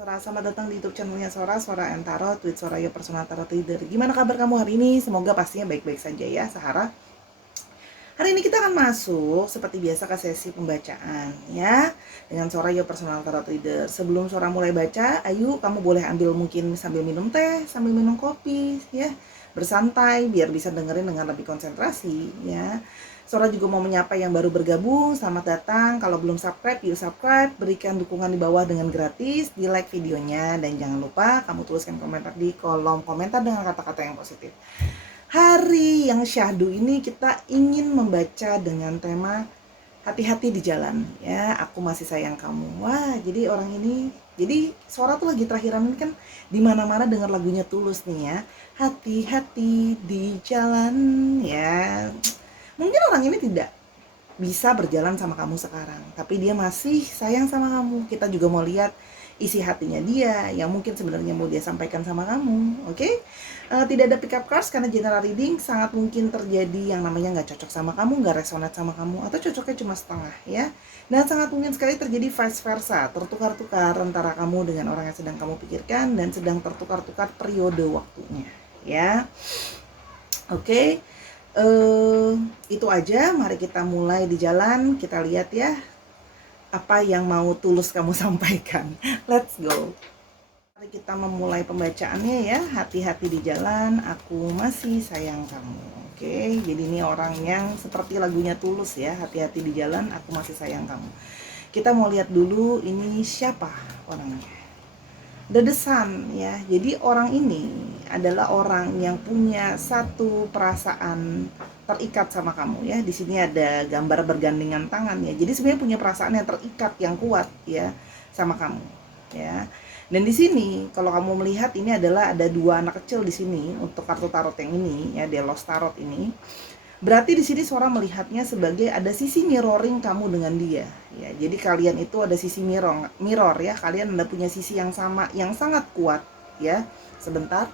Sora, selamat datang di YouTube channelnya Sora and Tarot with Soraya Personal Tarot Reader. Gimana kabar kamu hari ini? Semoga pastinya baik-baik saja ya, Sahara. Hari ini kita akan masuk seperti biasa ke sesi pembacaan ya, dengan Soraya Personal Tarot Reader. Sebelum Sora mulai baca, ayo kamu boleh ambil mungkin sambil minum teh, sambil minum kopi ya, bersantai biar bisa dengerin dengan lebih konsentrasi ya. Sora juga mau menyapa yang baru bergabung, selamat datang. Kalau belum subscribe, yuk subscribe, berikan dukungan di bawah dengan gratis, di like videonya, dan jangan lupa kamu tuliskan komentar di kolom komentar dengan kata-kata yang positif. Hari yang syahdu ini kita ingin membaca dengan tema hati-hati di jalan ya, aku masih sayang kamu. Wah, jadi orang ini, jadi Sora tuh lagi terakhiran ini kan di mana-mana dengar lagunya Tulus nih ya, hati-hati di jalan ya. Mungkin orang ini tidak bisa berjalan sama kamu sekarang, tapi dia masih sayang sama kamu. Kita juga mau lihat isi hatinya dia yang mungkin sebenarnya mau dia sampaikan sama kamu. Oke? Tidak ada pick up cards karena general reading sangat mungkin terjadi yang namanya nggak cocok sama kamu, nggak resonate sama kamu, atau cocoknya cuma setengah ya. Dan sangat mungkin sekali terjadi vice versa, tertukar-tukar antara kamu dengan orang yang sedang kamu pikirkan dan sedang tertukar-tukar periode waktunya ya. Oke? Itu aja, mari kita mulai di jalan. Kita lihat ya apa yang mau Tulus kamu sampaikan. Let's go. Mari kita memulai pembacaannya ya. Hati-hati di jalan, aku masih sayang kamu. Oke, jadi ini orang yang seperti lagunya Tulus ya, hati-hati di jalan, aku masih sayang kamu. Kita mau lihat dulu ini siapa orangnya. The Sun ya. Jadi orang ini adalah orang yang punya satu perasaan terikat sama kamu ya. Di sini ada gambar bergandengan tangan ya. Jadi sebenarnya punya perasaan yang terikat yang kuat ya sama kamu ya. Dan di sini kalau kamu melihat ini adalah ada dua anak kecil di sini untuk kartu tarot yang ini ya, Delos Tarot ini. Berarti di sini Sora melihatnya sebagai ada sisi mirroring kamu dengan dia ya. Jadi kalian itu ada sisi mirror ya, kalian ada punya sisi yang sama yang sangat kuat ya. Sebentar.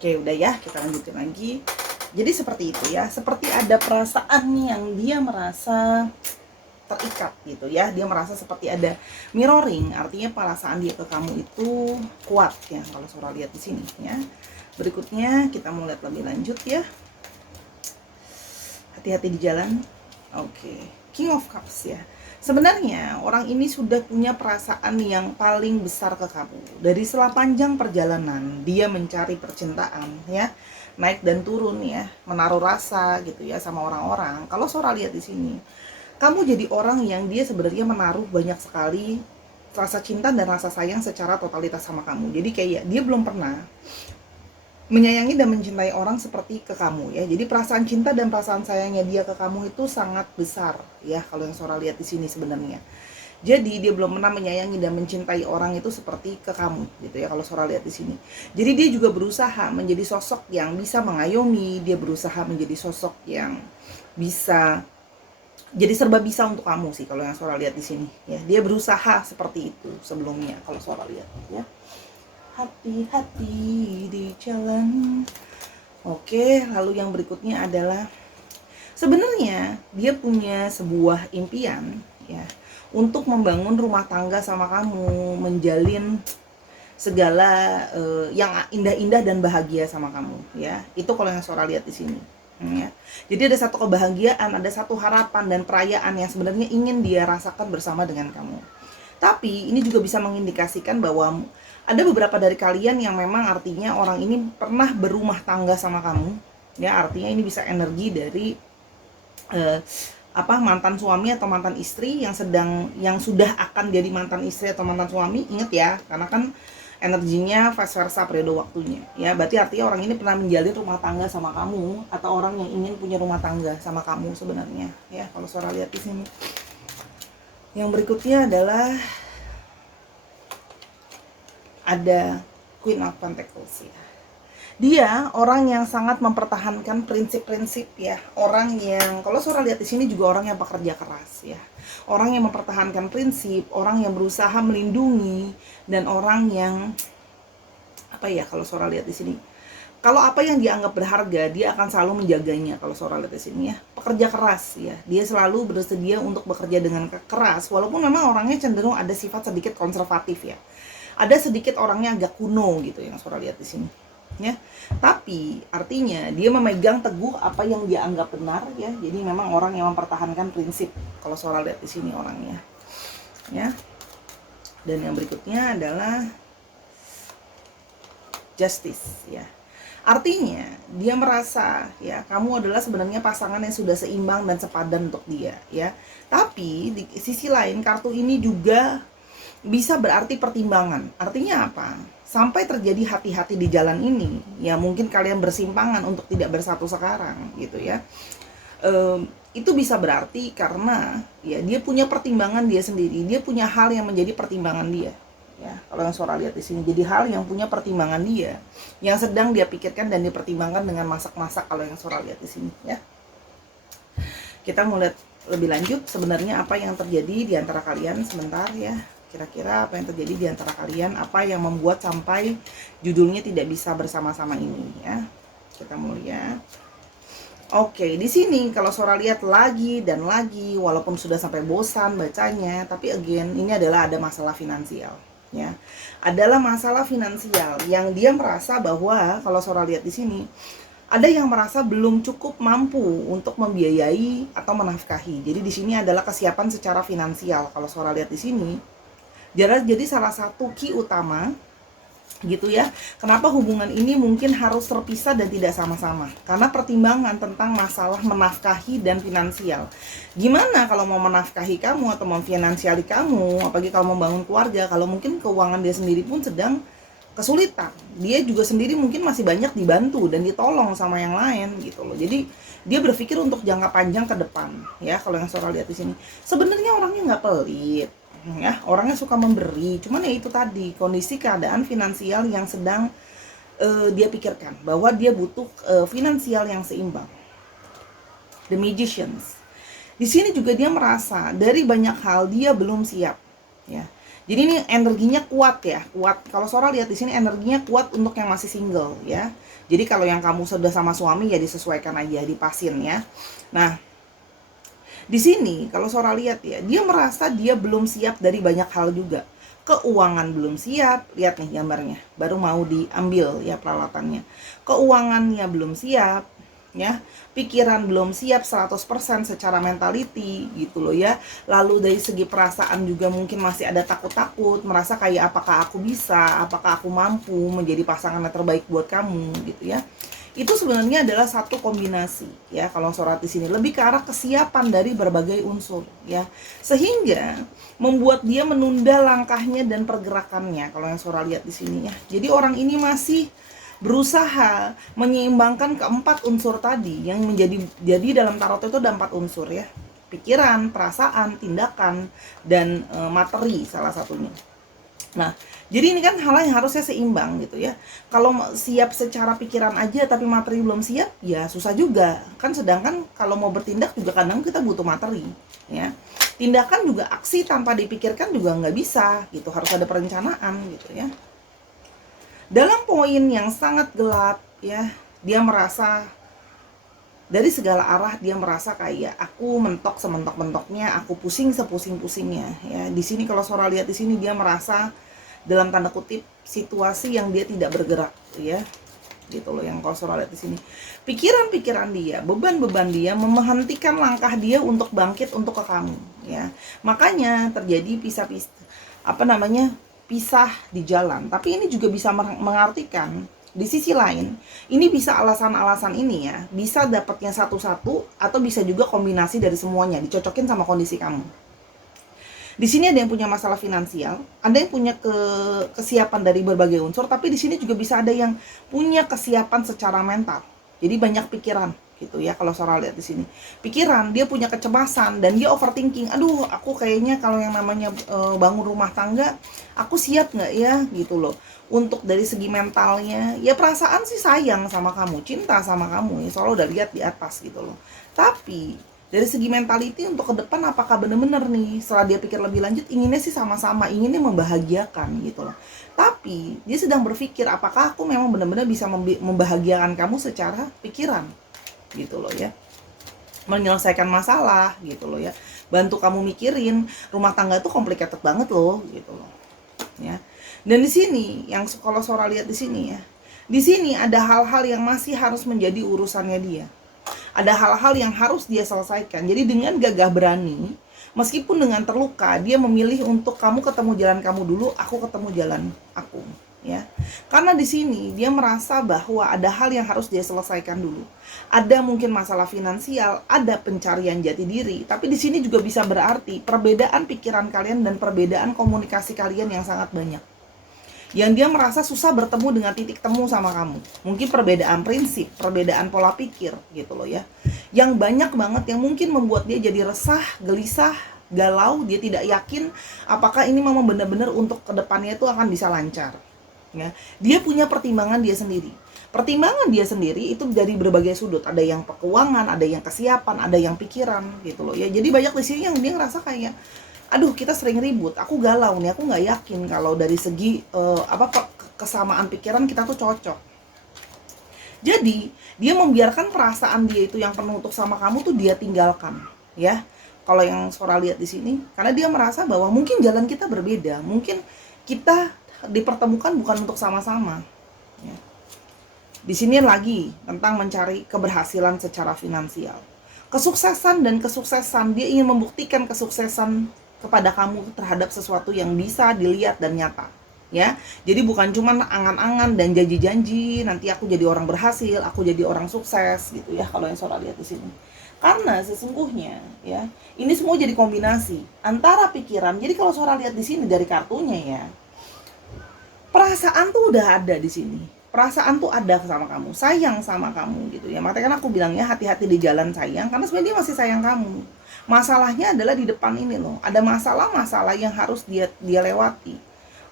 Oke, udah ya, kita lanjutin lagi. Jadi seperti itu ya, seperti ada perasaan nih yang dia merasa terikat gitu ya. Dia merasa seperti ada mirroring, artinya perasaan dia ke kamu itu kuat ya kalau Sora lihat di sini ya. Berikutnya kita mau lihat lebih lanjut ya. Hati-hati di jalan. Oke, King of Cups ya. Sebenarnya orang ini sudah punya perasaan yang paling besar ke kamu. Dari setelah panjang perjalanan dia mencari percintaan ya, naik dan turun ya, menaruh rasa gitu ya sama orang-orang. Kalau Sora lihat di sini, kamu jadi orang yang dia sebenarnya menaruh banyak sekali rasa cinta dan rasa sayang secara totalitas sama kamu. Jadi kayak dia belum pernah menyayangi dan mencintai orang seperti ke kamu ya. Jadi perasaan cinta dan perasaan sayangnya dia ke kamu itu sangat besar ya, kalau yang Sora lihat di sini sebenarnya. Jadi dia belum pernah menyayangi dan mencintai orang itu seperti ke kamu gitu ya, kalau Sora lihat di sini. Jadi dia juga berusaha menjadi sosok yang bisa mengayomi, dia berusaha menjadi sosok yang bisa jadi serba bisa untuk kamu sih kalau yang Sora lihat di sini ya. Dia berusaha seperti itu sebelumnya kalau Sora lihat ya. Hati-hati di jalan. Oke, lalu yang berikutnya adalah sebenarnya dia punya sebuah impian ya untuk membangun rumah tangga sama kamu, menjalin segala yang indah-indah dan bahagia sama kamu ya. Itu kalau yang Sora lihat di sini ya. Jadi ada satu kebahagiaan, ada satu harapan dan perayaan yang sebenarnya ingin dia rasakan bersama dengan kamu. Tapi ini juga bisa mengindikasikan bahwa ada beberapa dari kalian yang memang artinya orang ini pernah berumah tangga sama kamu ya, artinya ini bisa energi dari mantan suami atau mantan istri yang sudah akan jadi mantan istri atau mantan suami. Ingat ya, karena kan energinya vice versa periode waktunya ya. Berarti artinya orang ini pernah menjalin rumah tangga sama kamu atau orang yang ingin punya rumah tangga sama kamu sebenarnya ya, kalau Sora lihat di sini. Yang berikutnya adalah ada Queen of Pentacles ya. Dia orang yang sangat mempertahankan prinsip-prinsip ya. Orang yang kalau Sora lihat di sini juga orang yang pekerja keras ya. Orang yang mempertahankan prinsip, orang yang berusaha melindungi, dan orang yang kalau Sora lihat di sini, kalau apa yang dianggap berharga, dia akan selalu menjaganya kalau Sora lihat di sini ya. Pekerja keras ya. Dia selalu bersedia untuk bekerja dengan keras walaupun memang orangnya cenderung ada sifat sedikit konservatif ya. ada sedikit orangnya agak kuno gitu yang Sora lihat di sini ya. Tapi artinya dia memegang teguh apa yang dia anggap benar ya. Jadi memang orang yang mempertahankan prinsip kalau Sora lihat di sini orangnya ya. Dan yang berikutnya adalah justice ya. Artinya dia merasa ya kamu adalah sebenarnya pasangan yang sudah seimbang dan sepadan untuk dia ya. Tapi di sisi lain kartu ini juga bisa berarti pertimbangan. Artinya apa? Sampai terjadi hati-hati di jalan ini, ya mungkin kalian bersimpangan untuk tidak bersatu sekarang, gitu ya. Itu bisa berarti karena ya dia punya pertimbangan dia sendiri, dia punya hal yang menjadi pertimbangan dia. Ya, kalau yang Sora lihat di sini, jadi hal yang punya pertimbangan dia, yang sedang dia pikirkan dan dipertimbangkan dengan masak-masak kalau yang Sora lihat di sini, ya. Kita mau lihat lebih lanjut sebenarnya apa yang terjadi di antara kalian sebentar ya. Kira-kira apa yang terjadi di antara kalian, apa yang membuat sampai judulnya tidak bisa bersama-sama ini ya. Kita mau lihat. Oke, di sini kalau Sora lihat lagi dan lagi, walaupun sudah sampai bosan bacanya, tapi again ini adalah ada masalah finansial ya. Adalah masalah finansial yang dia merasa bahwa kalau Sora lihat di sini ada yang merasa belum cukup mampu untuk membiayai atau menafkahi. Jadi di sini adalah kesiapan secara finansial. Kalau Sora lihat di sini jadi salah satu key utama gitu ya. Kenapa hubungan ini mungkin harus terpisah dan tidak sama-sama? Karena pertimbangan tentang masalah menafkahi dan finansial. Gimana kalau mau menafkahi kamu atau memfinansiali kamu, apalagi kalau membangun keluarga, kalau mungkin keuangan dia sendiri pun sedang kesulitan. Dia juga sendiri mungkin masih banyak dibantu dan ditolong sama yang lain gitu loh. Jadi dia berpikir untuk jangka panjang ke depan ya. Kalau yang Sora lihat di sini, sebenarnya orangnya nggak pelit ya, orangnya suka memberi, cuman ya itu tadi kondisi keadaan finansial yang sedang dia pikirkan bahwa dia butuh finansial yang seimbang. The Magicians. Di sini juga dia merasa dari banyak hal dia belum siap ya. Jadi ini energinya kuat ya, kuat. Kalau Sora lihat di sini energinya kuat untuk yang masih single ya. Jadi kalau yang kamu sudah sama suami ya disesuaikan aja, dipasin ya. Nah, di sini kalau Sora lihat ya, dia merasa dia belum siap dari banyak hal juga. Keuangan belum siap, lihat nih gambarnya, baru mau diambil ya peralatannya. Keuangannya belum siap, ya. Pikiran belum siap 100% secara mentality gitu loh ya. Lalu dari segi perasaan juga mungkin masih ada takut-takut, merasa kayak apakah aku bisa, apakah aku mampu menjadi pasangan yang terbaik buat kamu gitu ya. Itu sebenarnya adalah satu kombinasi ya. Kalau Sora di sini lebih ke arah kesiapan dari berbagai unsur ya, sehingga membuat dia menunda langkahnya dan pergerakannya. Kalau yang Sora lihat di sini ya, jadi orang ini masih berusaha menyeimbangkan keempat unsur tadi yang jadi dalam tarot itu ada 4 unsur ya: pikiran, perasaan, tindakan, dan materi salah satunya. Nah, jadi ini kan hal yang harusnya seimbang gitu ya. Kalau siap secara pikiran aja tapi materi belum siap, ya susah juga. Kan sedangkan kalau mau bertindak juga kadang kita butuh materi, ya. Tindakan juga aksi tanpa dipikirkan juga nggak bisa gitu, harus ada perencanaan gitu ya. Dalam poin yang sangat gelap ya, dia merasa dari segala arah dia merasa kayak aku mentok sementok-mentoknya, aku pusing sepusing-pusingnya ya. Di sini kalau Sora lihat di sini dia merasa dalam tanda kutip situasi yang dia tidak bergerak ya. Gitu loh yang kalau Sora lihat di sini. Pikiran-pikiran dia, beban-beban dia menghentikan langkah dia untuk bangkit untuk ke kamu ya. Makanya terjadi pisah di jalan. Tapi ini juga bisa mengartikan di sisi lain, ini bisa alasan-alasan ini ya, bisa dapatnya satu-satu atau bisa juga kombinasi dari semuanya, dicocokin sama kondisi kamu. Di sini ada yang punya masalah finansial, ada yang punya kesiapan dari berbagai unsur, tapi di sini juga bisa ada yang punya kesiapan secara mental. Jadi banyak pikiran gitu ya. Kalau Sora lihat di sini, pikiran, dia punya kecemasan dan dia overthinking. Aduh, aku kayaknya kalau yang namanya bangun rumah tangga, aku siap nggak ya gitu loh. Untuk dari segi mentalnya, ya perasaan sih sayang sama kamu, cinta sama kamu ya, selalu udah lihat di atas gitu loh. Tapi dari segi mentality untuk ke depan, apakah benar-benar nih setelah dia pikir lebih lanjut, inginnya sih sama-sama, inginnya membahagiakan gitu loh. Tapi dia sedang berpikir apakah aku memang benar-benar bisa membahagiakan kamu secara pikiran gitu loh ya, menyelesaikan masalah gitu loh ya, bantu kamu mikirin rumah tangga itu complicated banget loh gitu loh ya. Dan di sini yang kalau Sora lihat di sini ya, di sini ada hal-hal yang masih harus menjadi urusannya dia. Ada hal-hal yang harus dia selesaikan. Jadi dengan gagah berani, meskipun dengan terluka, dia memilih untuk kamu ketemu jalan kamu dulu, aku ketemu jalan aku, ya. Karena di sini dia merasa bahwa ada hal yang harus dia selesaikan dulu. Ada mungkin masalah finansial, ada pencarian jati diri, tapi di sini juga bisa berarti perbedaan pikiran kalian dan perbedaan komunikasi kalian yang sangat banyak. Yang dia merasa susah bertemu dengan titik temu sama kamu. Mungkin perbedaan prinsip, perbedaan pola pikir gitu loh ya. Yang banyak banget yang mungkin membuat dia jadi resah, gelisah, galau, dia tidak yakin apakah ini memang benar-benar untuk kedepannya itu akan bisa lancar. Ya, dia punya pertimbangan dia sendiri. Pertimbangan dia sendiri itu dari berbagai sudut. Ada yang keuangan, ada yang kesiapan, ada yang pikiran gitu loh ya. Jadi banyak di sini yang dia ngerasa kayak, aduh kita sering ribut, aku galau nih, aku nggak yakin kalau dari segi kesamaan pikiran kita tuh cocok. Jadi dia membiarkan perasaan dia itu yang penuh untuk sama kamu tuh dia tinggalkan, ya. Kalau yang Sora lihat di sini, karena dia merasa bahwa mungkin jalan kita berbeda, mungkin kita dipertemukan bukan untuk sama-sama. Ya. Di sini lagi tentang mencari keberhasilan secara finansial, kesuksesan dan kesuksesan, dia ingin membuktikan kesuksesan kepada kamu terhadap sesuatu yang bisa dilihat dan nyata, ya. Jadi bukan cuma angan-angan dan janji-janji nanti aku jadi orang berhasil, aku jadi orang sukses gitu ya, kalau yang Sora lihat di sini. Karena sesungguhnya ya, ini semua jadi kombinasi antara pikiran. Jadi kalau Sora lihat di sini dari kartunya ya, perasaan tuh udah ada di sini. Perasaan tuh ada sama kamu, sayang sama kamu gitu ya. Makanya kan aku bilangnya hati-hati di jalan sayang, karena sebenarnya dia masih sayang kamu. Masalahnya adalah di depan ini loh, ada masalah-masalah yang harus dia lewati.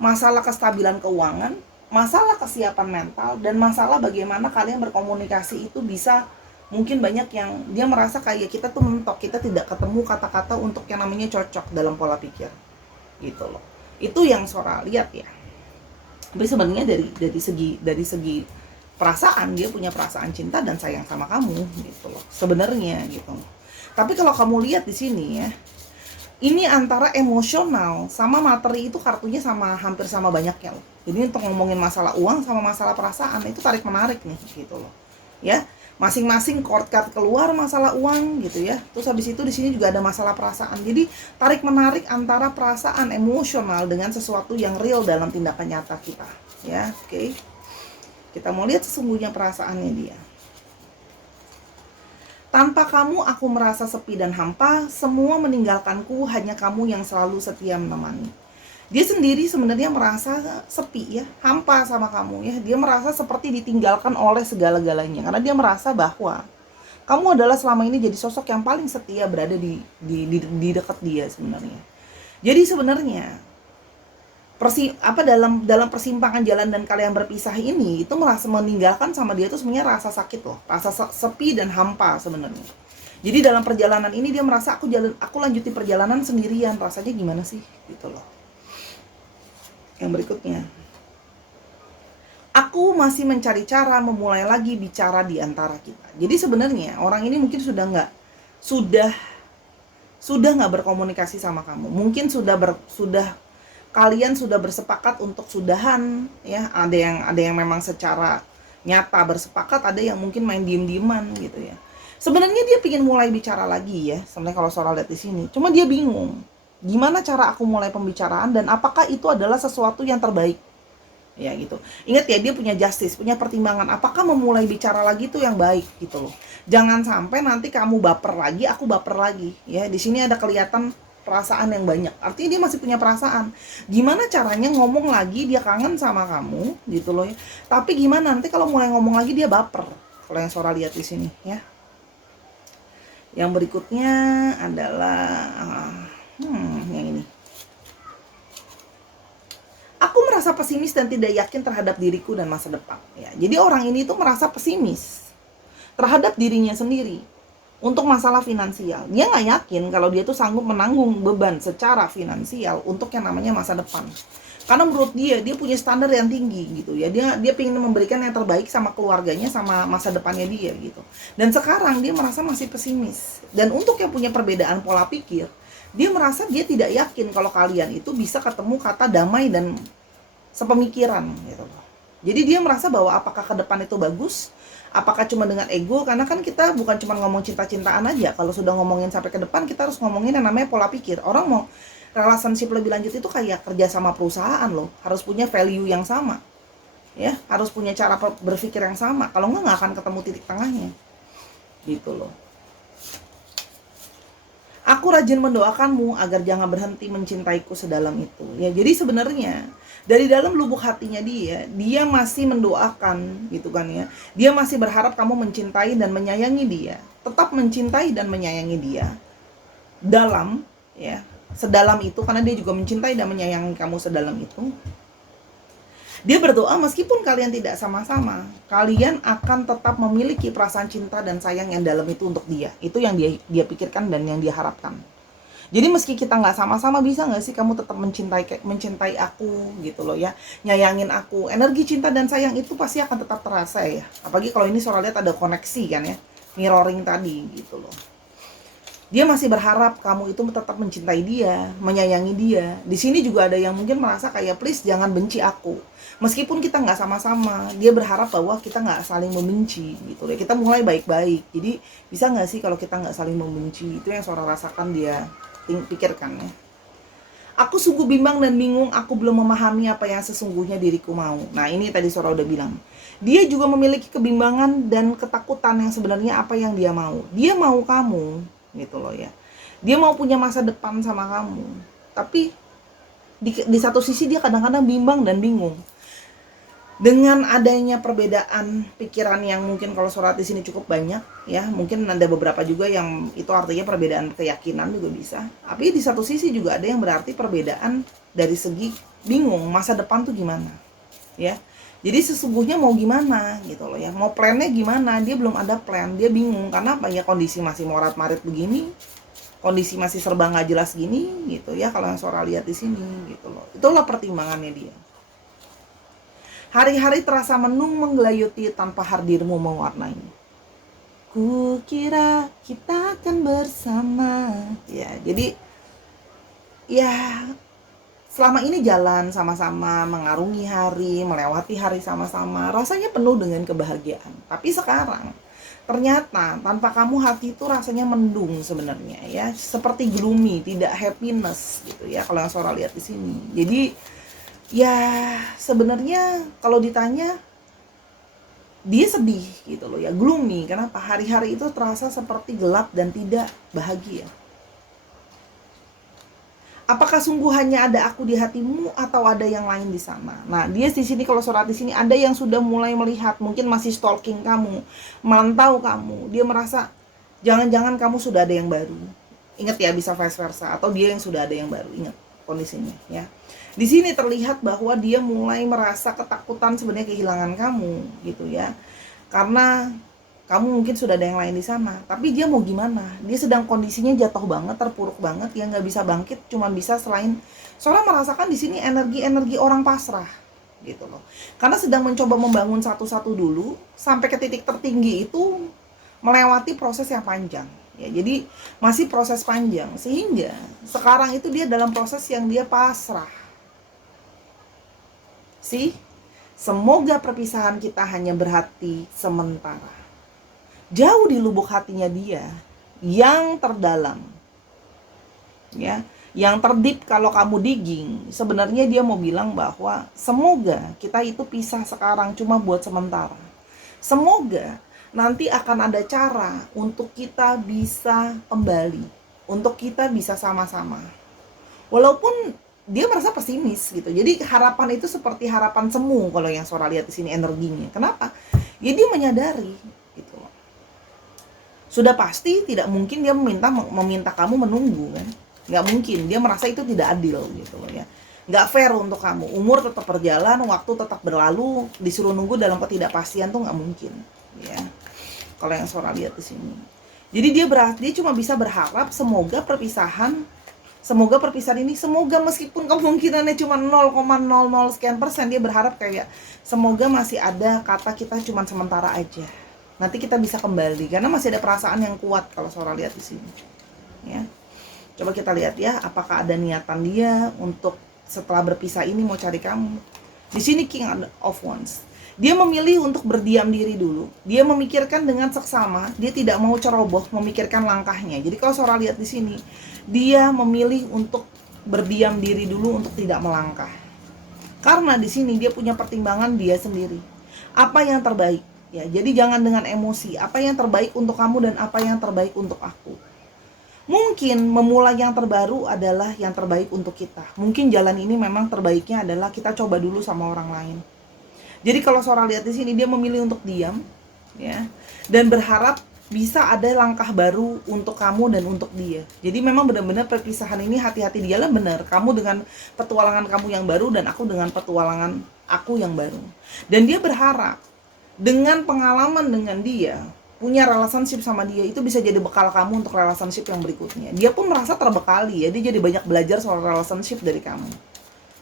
Masalah kestabilan keuangan, masalah kesiapan mental, dan masalah bagaimana kalian berkomunikasi itu bisa, mungkin banyak yang dia merasa kayak kita tuh mentok, kita tidak ketemu kata-kata untuk yang namanya cocok dalam pola pikir gitu loh. Itu yang Sora lihat ya. Tapi sebenarnya dari segi perasaan, dia punya perasaan cinta dan sayang sama kamu gitu loh sebenarnya gitu. Tapi kalau kamu lihat di sini ya, ini antara emosional sama materi itu kartunya sama, hampir sama banyaknya loh. Jadi untuk ngomongin masalah uang sama masalah perasaan itu tarik menarik nih gitu loh. Ya, masing-masing chord card keluar masalah uang gitu ya. Terus habis itu di sini juga ada masalah perasaan. Jadi tarik menarik antara perasaan emosional dengan sesuatu yang real dalam tindakan nyata kita. Ya, oke. Kita mau lihat sesungguhnya perasaannya dia. Tanpa kamu aku merasa sepi dan hampa, semua meninggalkanku, hanya kamu yang selalu setia menemani. Dia sendiri sebenarnya merasa sepi ya, hampa sama kamu ya. Dia merasa seperti ditinggalkan oleh segala-galanya, karena dia merasa bahwa kamu adalah selama ini jadi sosok yang paling setia berada di dekat dia sebenarnya. Jadi sebenarnya dalam persimpangan jalan dan kalian berpisah ini itu merasa meninggalkan sama dia itu sebenarnya rasa sakit loh, rasa sepi dan hampa sebenarnya. Jadi dalam perjalanan ini dia merasa aku lanjutin perjalanan sendirian, rasanya gimana sih gitu loh. Yang berikutnya, aku masih mencari cara memulai lagi bicara di antara kita. Jadi sebenarnya orang ini mungkin sudah nggak berkomunikasi sama kamu. Mungkin kalian sudah bersepakat untuk sudahan ya. Ada yang memang secara nyata bersepakat, ada yang mungkin main diem-dieman gitu ya. Sebenarnya dia pingin mulai bicara lagi ya. Sebenarnya kalau Sora lihat di sini, cuma dia bingung gimana cara aku mulai pembicaraan dan apakah itu adalah sesuatu yang terbaik. Ya gitu. Ingat ya, dia punya justice, punya pertimbangan. Apakah memulai bicara lagi itu yang baik gitu loh. Jangan sampai nanti kamu baper lagi, aku baper lagi. Ya, di sini ada kelihatan perasaan yang banyak. Artinya dia masih punya perasaan. Gimana caranya ngomong lagi, dia kangen sama kamu gitu loh ya. Tapi gimana nanti kalau mulai ngomong lagi dia baper. Kalau yang Sora lihat di sini ya. Yang berikutnya adalah yang ini. Aku merasa pesimis dan tidak yakin terhadap diriku dan masa depan. Ya, jadi orang ini tuh merasa pesimis terhadap dirinya sendiri untuk masalah finansial. Dia nggak yakin kalau dia tuh sanggup menanggung beban secara finansial untuk yang namanya masa depan. Karena menurut dia punya standar yang tinggi gitu ya. Dia ingin memberikan yang terbaik sama keluarganya, sama masa depannya dia gitu. Dan sekarang dia merasa masih pesimis. Dan untuk yang punya perbedaan pola pikir, dia merasa dia tidak yakin kalau kalian itu bisa ketemu kata damai dan sepemikiran gitu loh. Jadi dia merasa bahwa apakah ke depan itu bagus, apakah cuma dengan ego, karena kan kita bukan cuma ngomong cinta-cintaan aja. Kalau sudah ngomongin sampai ke depan, kita harus ngomongin yang namanya pola pikir. Orang mau relationship lebih lanjut itu kayak kerja sama perusahaan loh, harus punya value yang sama, ya, harus punya cara berpikir yang sama. Kalau nggak akan ketemu titik tengahnya, gitu loh. Aku rajin mendoakanmu agar jangan berhenti mencintaiku sedalam itu. Ya, jadi sebenarnya dari dalam lubuk hatinya dia masih mendoakan gitu kan ya. Dia masih berharap kamu mencintai dan menyayangi dia. Tetap mencintai dan menyayangi dia. Dalam ya, sedalam itu, karena dia juga mencintai dan menyayangi kamu sedalam itu. Dia berdoa meskipun kalian tidak sama-sama, kalian akan tetap memiliki perasaan cinta dan sayang yang dalam itu untuk dia. Itu yang dia pikirkan dan yang dia harapkan. Jadi meski kita nggak sama-sama, bisa nggak sih kamu tetap mencintai aku gitu loh ya, nyayangin aku. Energi cinta dan sayang itu pasti akan tetap terasa ya. Apalagi kalau ini Sora lihat ada koneksi kan ya, mirroring tadi gitu loh. Dia masih berharap kamu itu tetap mencintai dia, menyayangi dia. Di sini juga ada yang mungkin merasa kayak, please jangan benci aku. Meskipun kita nggak sama-sama, dia berharap bahwa kita nggak saling membenci gitu. Kita mulai baik-baik. Jadi bisa nggak sih kalau kita nggak saling membenci? Itu yang Sora rasakan, dia pikirkan ya. Aku sungguh bimbang dan bingung, aku belum memahami apa yang sesungguhnya diriku mau. Nah ini tadi Sora udah bilang. Dia juga memiliki kebimbangan dan ketakutan yang sebenarnya apa yang dia mau. Dia mau kamu gitu loh ya. Dia mau punya masa depan sama kamu. Tapi di satu sisi dia kadang-kadang bimbang dan bingung. Dengan adanya perbedaan pikiran yang mungkin kalau Sora di sini cukup banyak ya, mungkin ada beberapa juga yang itu artinya perbedaan keyakinan juga bisa. Tapi di satu sisi juga ada yang berarti perbedaan dari segi bingung masa depan tuh gimana ya. Jadi sesungguhnya mau gimana gitu loh ya, mau plannya gimana, dia belum ada plan, dia bingung karena apa ya, kondisi masih morat-marit begini, kondisi masih serba nggak jelas gini gitu ya. Kalau yang Sora lihat di sini gitu loh, itulah pertimbangannya dia. Hari-hari terasa menung menggelayuti tanpa hadirmu mewarnai. Kukira kita akan bersama. Ya, jadi ya selama ini jalan sama-sama, mengarungi hari, melewati hari sama-sama, rasanya penuh dengan kebahagiaan. Tapi sekarang ternyata tanpa kamu hati itu rasanya mendung sebenarnya ya, seperti gloomy, tidak happiness gitu ya kalau yang Sora lihat di sini. Jadi ya sebenarnya kalau ditanya dia sedih gitu loh ya, gloomy. Kenapa? Hari-hari itu terasa seperti gelap dan tidak bahagia. Apakah sungguh hanya ada aku di hatimu atau ada yang lain di sana? Nah, dia di sini kalau Sora di sini ada yang sudah mulai melihat, mungkin masih stalking kamu, mantau kamu. Dia merasa jangan-jangan kamu sudah ada yang baru. Ingat ya, bisa vice versa, atau dia yang sudah ada yang baru. Ingat kondisinya ya. Di sini terlihat bahwa dia mulai merasa ketakutan sebenarnya kehilangan kamu gitu ya. Karena kamu mungkin sudah ada yang lain di sana, tapi dia mau gimana? Dia sedang kondisinya jatuh banget, terpuruk banget, ya nggak bisa bangkit, cuma bisa selain Sora merasakan di sini energi-energi orang pasrah, gitu loh. Karena sedang mencoba membangun satu-satu dulu, sampai ke titik tertinggi itu melewati proses yang panjang, ya. Jadi masih proses panjang, sehingga sekarang itu dia dalam proses yang dia pasrah. Semoga perpisahan kita hanya berarti sementara. Jauh di lubuk hatinya dia yang terdalam ya, yang terdip, kalau kamu digging, sebenarnya dia mau bilang bahwa semoga kita itu pisah sekarang cuma buat sementara. Semoga nanti akan ada cara untuk kita bisa kembali, untuk kita bisa sama-sama. Walaupun dia merasa pesimis gitu. Jadi harapan itu seperti harapan semu kalau yang Sora lihat di sini energinya. Kenapa? Ya dia menyadari gitu. Sudah pasti tidak mungkin dia meminta kamu menunggu kan, nggak mungkin. Dia merasa itu tidak adil gitu loh ya, nggak fair untuk kamu. Umur tetap berjalan, waktu tetap berlalu, disuruh nunggu dalam ketidakpastian tuh nggak mungkin ya, kalau yang Sora lihat di sini. Jadi dia cuma bisa berharap semoga perpisahan ini, semoga meskipun kemungkinannya cuma 0,00 sekian persen, dia berharap kayak semoga masih ada kata kita cuma sementara aja. Nanti kita bisa kembali, karena masih ada perasaan yang kuat kalau Sora lihat di sini. Ya. Coba kita lihat ya, apakah ada niatan dia untuk setelah berpisah ini mau cari kamu. Di sini King of Wands. Dia memilih untuk berdiam diri dulu. Dia memikirkan dengan seksama, dia tidak mau ceroboh memikirkan langkahnya. Jadi kalau Sora lihat di sini, dia memilih untuk berdiam diri dulu untuk tidak melangkah. Karena di sini dia punya pertimbangan dia sendiri. Apa yang terbaik? Ya, jadi jangan dengan emosi. Apa yang terbaik untuk kamu dan apa yang terbaik untuk aku? Mungkin memulai yang terbaru adalah yang terbaik untuk kita. Mungkin jalan ini memang terbaiknya adalah kita coba dulu sama orang lain. Jadi kalau Sora lihat di sini dia memilih untuk diam, ya, dan berharap bisa ada langkah baru untuk kamu dan untuk dia. Jadi memang benar-benar perpisahan ini hati-hati, dia lah benar. Kamu dengan petualangan kamu yang baru dan aku dengan petualangan aku yang baru. Dan dia berharap dengan pengalaman dengan dia, punya relationship sama dia itu bisa jadi bekal kamu untuk relationship yang berikutnya. Dia pun merasa terbekali ya, dia jadi banyak belajar soal relationship dari kamu.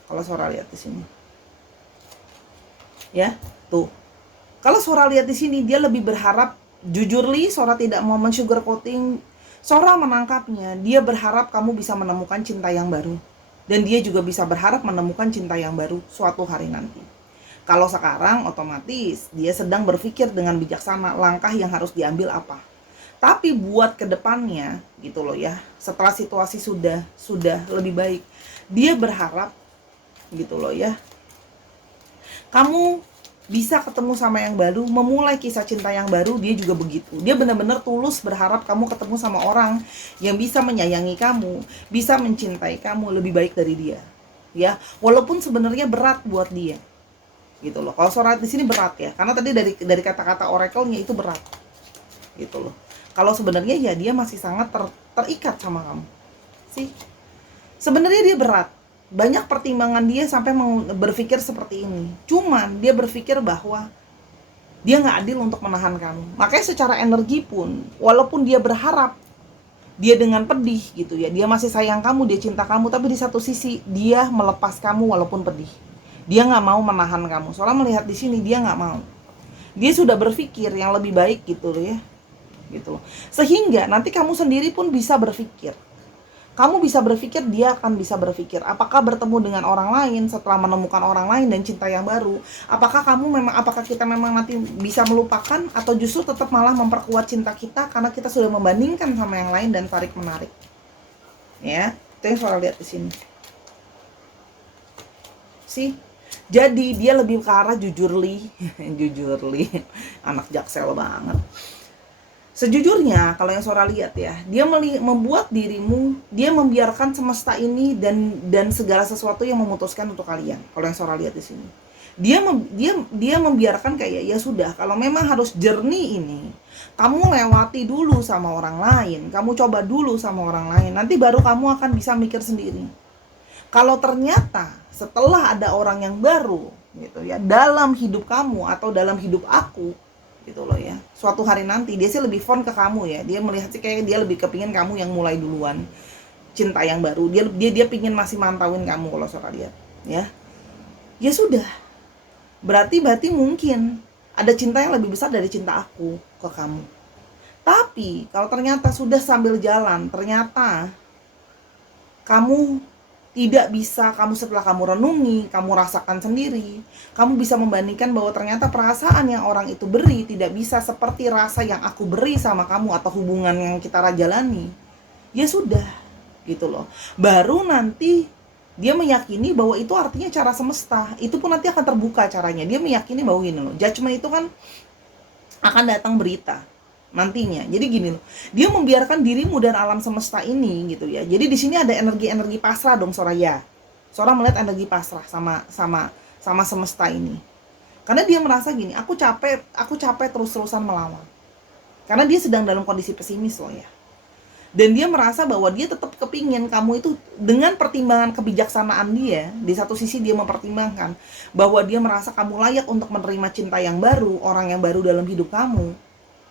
Kalau Sora lihat di sini. Ya, tuh. Kalau Sora lihat di sini dia lebih berharap, jujur li, Sora tidak mau men-sugarcoating. Sora menangkapnya, dia berharap kamu bisa menemukan cinta yang baru. Dan dia juga bisa berharap menemukan cinta yang baru suatu hari nanti. Kalau sekarang otomatis dia sedang berpikir dengan bijaksana langkah yang harus diambil apa. Tapi buat kedepannya gitu loh ya, setelah situasi sudah lebih baik, dia berharap gitu loh ya, kamu bisa ketemu sama yang baru, memulai kisah cinta yang baru. Dia juga begitu. Dia benar-benar tulus berharap kamu ketemu sama orang yang bisa menyayangi kamu, bisa mencintai kamu lebih baik dari dia. Ya, walaupun sebenarnya berat buat dia. Gitu loh. Kalau Sora di sini berat ya, karena tadi dari kata-kata oracle-nya itu berat. Gitu loh. Kalau sebenarnya ya dia masih sangat terikat sama kamu. Sih. Sebenarnya dia berat. Banyak pertimbangan dia sampai berpikir seperti ini. Cuman dia berpikir bahwa dia nggak adil untuk menahan kamu. Makanya secara energi pun, walaupun dia berharap, dia dengan pedih gitu ya, dia masih sayang kamu, dia cinta kamu, tapi di satu sisi dia melepas kamu walaupun pedih. Dia nggak mau menahan kamu. Soalnya melihat di sini dia nggak mau. Dia sudah berpikir yang lebih baik gitu loh ya, gitu. Sehingga nanti kamu sendiri pun bisa berpikir. Kamu bisa berpikir, dia akan bisa berpikir. Apakah bertemu dengan orang lain setelah menemukan orang lain dan cinta yang baru? Apakah kita memang nanti bisa melupakan atau justru tetap malah memperkuat cinta kita karena kita sudah membandingkan sama yang lain dan tarik menarik? Ya, itu yang Sora lihat di sini. Sih. Jadi dia lebih ke arah jujur li, anak Jaksel banget. Sejujurnya kalau yang Sora lihat ya, dia membuat dirimu, dia membiarkan semesta ini dan segala sesuatu yang memutuskan untuk kalian. Kalau yang Sora lihat di sini, dia membiarkan kayak ya sudah, kalau memang harus journey ini, kamu lewati dulu sama orang lain, kamu coba dulu sama orang lain, nanti baru kamu akan bisa mikir sendiri. Kalau ternyata setelah ada orang yang baru gitu ya dalam hidup kamu atau dalam hidup aku gitu loh ya, suatu hari nanti dia sih lebih fun ke kamu ya, dia melihat sih kayak dia lebih kepingin kamu yang mulai duluan cinta yang baru, dia pingin masih mantauin kamu. Kalau Sora lihat ya sudah, berarti mungkin ada cinta yang lebih besar dari cinta aku ke kamu. Tapi kalau ternyata sudah sambil jalan, ternyata kamu tidak bisa, setelah kamu renungi, kamu rasakan sendiri, kamu bisa membandingkan bahwa ternyata perasaan yang orang itu beri tidak bisa seperti rasa yang aku beri sama kamu atau hubungan yang kita jalani. Ya sudah, gitu loh. Baru nanti dia meyakini bahwa itu artinya cara semesta. Itu pun nanti akan terbuka caranya. Dia meyakini bahwa gini loh, judgment itu kan akan datang berita nantinya. Jadi gini loh, dia membiarkan dirimu dan alam semesta ini gitu ya. Jadi di sini ada energi pasrah dong Sora ya. Sora melihat energi pasrah sama semesta ini. Karena dia merasa gini, aku capek terus-terusan melawan. Karena dia sedang dalam kondisi pesimis loh ya. Dan dia merasa bahwa dia tetap kepingin kamu itu dengan pertimbangan kebijaksanaan dia. Di satu sisi dia mempertimbangkan bahwa dia merasa kamu layak untuk menerima cinta yang baru, orang yang baru dalam hidup kamu,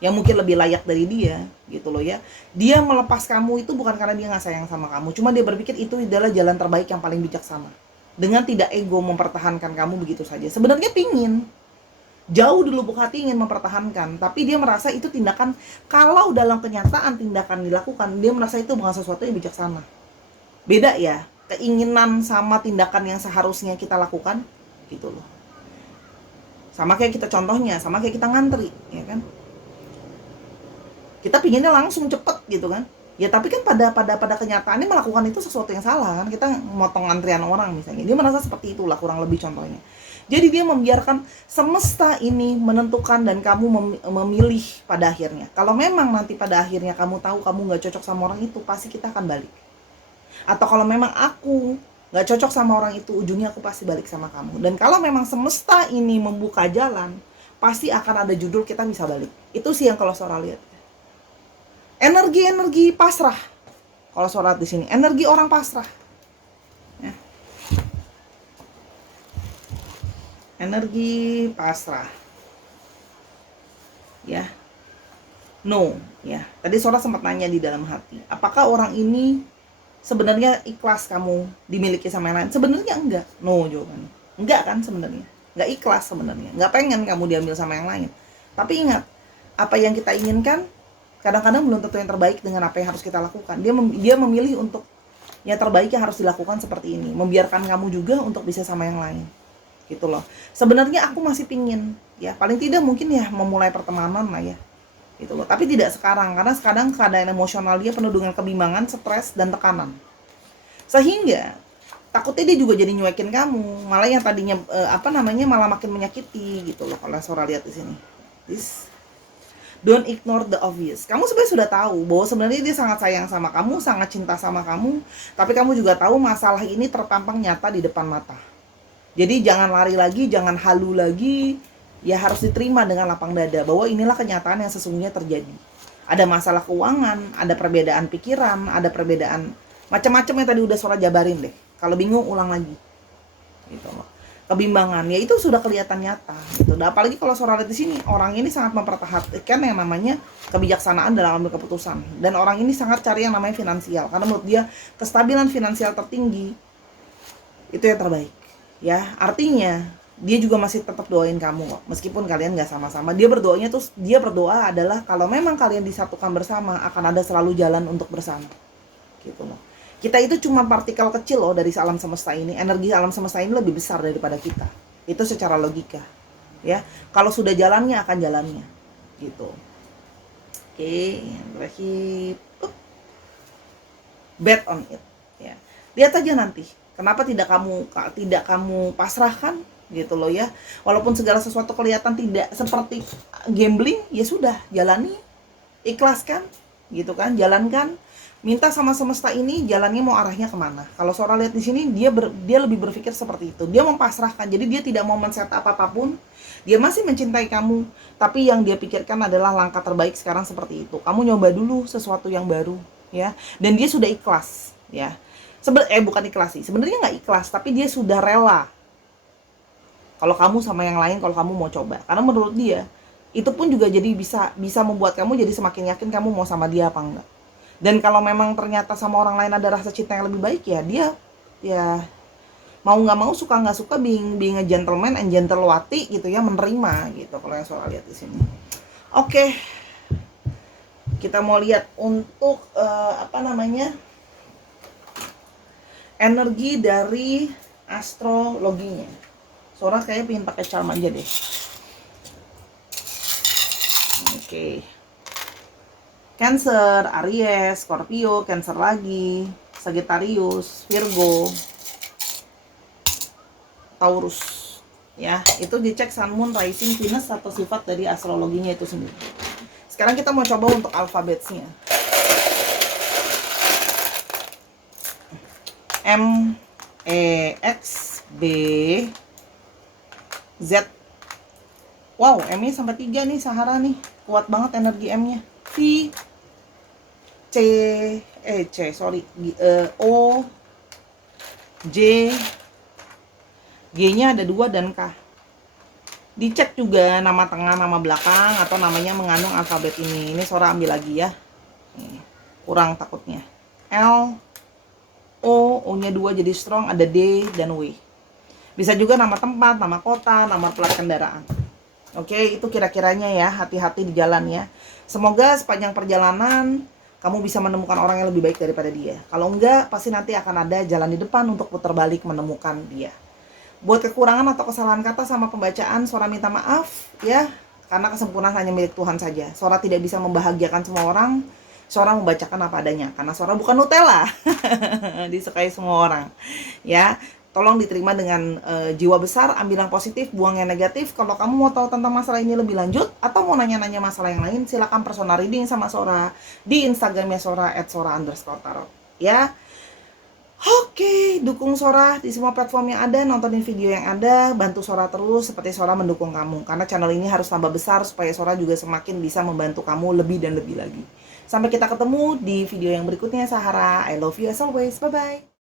yang mungkin lebih layak dari dia gitu loh ya. Dia melepas kamu itu bukan karena dia gak sayang sama kamu, cuma dia berpikir itu adalah jalan terbaik yang paling bijaksana, dengan tidak ego mempertahankan kamu begitu saja. Sebenarnya pingin jauh di lubuk hati ingin mempertahankan, tapi dia merasa itu tindakan, kalau dalam kenyataan tindakan dilakukan, dia merasa itu bukan sesuatu yang bijaksana. Beda ya, keinginan sama tindakan yang seharusnya kita lakukan. gitu loh. Sama kayak kita contohnya, sama kayak kita ngantri, ya kan? Kita pinginnya langsung cepet gitu kan. Ya tapi kan pada kenyataannya melakukan itu sesuatu yang salah kan. Kita motong antrian orang misalnya. Dia merasa seperti itulah kurang lebih contohnya. Jadi dia membiarkan semesta ini menentukan dan kamu memilih pada akhirnya. Kalau memang nanti pada akhirnya kamu tahu kamu nggak cocok sama orang itu, pasti kita akan balik. Atau kalau memang aku nggak cocok sama orang itu, ujungnya aku pasti balik sama kamu. Dan kalau memang semesta ini membuka jalan, pasti akan ada judul kita bisa balik. Itu sih yang kalau Sora lihat. Energi pasrah. Kalau Sora di sini, energi orang pasrah. Ya. Energi pasrah. Ya. No, ya. Tadi Sora sempat nanya di dalam hati, apakah orang ini sebenarnya ikhlas kamu dimiliki sama yang lain? Sebenarnya enggak. No jawabannya. Enggak kan sebenarnya. Enggak ikhlas sebenarnya. Enggak pengen kamu diambil sama yang lain. Tapi ingat, apa yang kita inginkan kadang-kadang belum tentu yang terbaik dengan apa yang harus kita lakukan. Dia memilih untuk yang terbaik yang harus dilakukan seperti ini. Membiarkan kamu juga untuk bisa sama yang lain. Gitu loh. Sebenarnya aku masih pingin, ya paling tidak mungkin ya memulai pertemanan lah ya. Gitu loh. Tapi tidak sekarang, karena sekarang keadaan emosional dia penuh dengan kebimbangan, stres dan tekanan. Sehingga takutnya dia juga jadi nyuekin kamu, malah yang tadinya malah makin menyakiti gitu loh kalau Sora lihat di sini. Don't ignore the obvious. Kamu sebenarnya sudah tahu bahwa sebenarnya dia sangat sayang sama kamu, sangat cinta sama kamu, tapi kamu juga tahu masalah ini terpampang nyata di depan mata. Jadi jangan lari lagi, jangan halu lagi, ya harus diterima dengan lapang dada bahwa inilah kenyataan yang sesungguhnya terjadi. Ada masalah keuangan, ada perbedaan pikiran, ada perbedaan macam-macam yang tadi udah Sora jabarin deh. Kalau bingung ulang lagi. Gitu loh. Kebimbangan, ya itu sudah kelihatan nyata gitu. Dan apalagi kalau Sora lihat di sini, orang ini sangat memperhatikan yang namanya kebijaksanaan dalam ambil keputusan. Dan orang ini sangat cari yang namanya finansial, karena menurut dia kestabilan finansial tertinggi itu yang terbaik. Ya, artinya dia juga masih tetap doain kamu kok, meskipun kalian nggak sama-sama. Dia berdoa adalah kalau memang kalian disatukan bersama, akan ada selalu jalan untuk bersama. Gitu loh. Kita itu cuma partikel kecil loh dari alam semesta ini. Energi alam semesta ini lebih besar daripada kita. Itu secara logika. Ya, kalau sudah jalannya akan jalannya. Gitu. Oke, terakhir. Bet on it. Ya. Lihat aja nanti. Kenapa tidak kamu pasrahkan gitu loh ya. Walaupun segala sesuatu kelihatan tidak seperti gambling, ya sudah, jalani. Ikhlaskan gitu kan, jalankan. Minta sama semesta ini jalannya mau arahnya kemana. Kalau Sora lihat di sini dia lebih berpikir seperti itu. Dia mempasrahkan. Jadi dia tidak mau men-set apapun. Dia masih mencintai kamu, tapi yang dia pikirkan adalah langkah terbaik sekarang seperti itu. Kamu nyoba dulu sesuatu yang baru, ya. Dan dia sudah ikhlas, ya. Bukan ikhlas sih. Sebenarnya nggak ikhlas, tapi dia sudah rela. Kalau kamu sama yang lain, kalau kamu mau coba. Karena menurut dia, itu pun juga jadi bisa membuat kamu jadi semakin yakin kamu mau sama dia apa enggak. Dan kalau memang ternyata sama orang lain ada rasa cinta yang lebih baik, ya dia ya mau nggak mau, suka nggak suka, being a gentleman and gentlewati gitu ya, menerima gitu kalau yang soal lihat di sini. Oke. Kita mau lihat untuk energi dari astrologinya. Sora kayak pengen pakai charm aja deh. Oke. Cancer, Aries, Scorpio, Cancer lagi, Sagittarius, Virgo, Taurus. Ya, itu dicek Sun, Moon, Rising, Venus atau sifat dari astrologinya itu sendiri. Sekarang kita mau coba untuk alfabetnya. M, E, X, B, Z. Wow, M-nya sampai 3 nih, Sahara nih. Kuat banget energi M-nya. V, O, J, G-nya ada 2 dan K. Dicek juga nama tengah, nama belakang, atau namanya mengandung alfabet ini. Ini Sora ambil lagi ya. Nih, kurang takutnya. L, O, O-nya 2 jadi strong, ada D dan W. Bisa juga nama tempat, nama kota, nama plat kendaraan. Oke, itu kira-kiranya ya, hati-hati di jalan ya. Semoga sepanjang perjalanan kamu bisa menemukan orang yang lebih baik daripada dia. Kalau enggak, pasti nanti akan ada jalan di depan untuk putar balik menemukan dia. Buat kekurangan atau kesalahan kata sama pembacaan, Sora minta maaf ya, karena kesempurnaan hanya milik Tuhan saja. Sora tidak bisa membahagiakan semua orang. Sora membacakan apa adanya, karena Sora bukan Nutella. Disukai semua orang. Ya, tolong diterima dengan jiwa besar, ambil yang positif, buang yang negatif. Kalau kamu mau tahu tentang masalah ini lebih lanjut atau mau nanya-nanya masalah yang lain, silakan personal reading sama Sora di Instagramnya Sora @sora_tarot ya. Oke, dukung Sora di semua platform yang ada, nontonin video yang ada, bantu Sora terus seperti Sora mendukung kamu. Karena channel ini harus tambah besar supaya Sora juga semakin bisa membantu kamu lebih dan lebih lagi. Sampai kita ketemu di video yang berikutnya, Sahara. I love you as always. Bye-bye.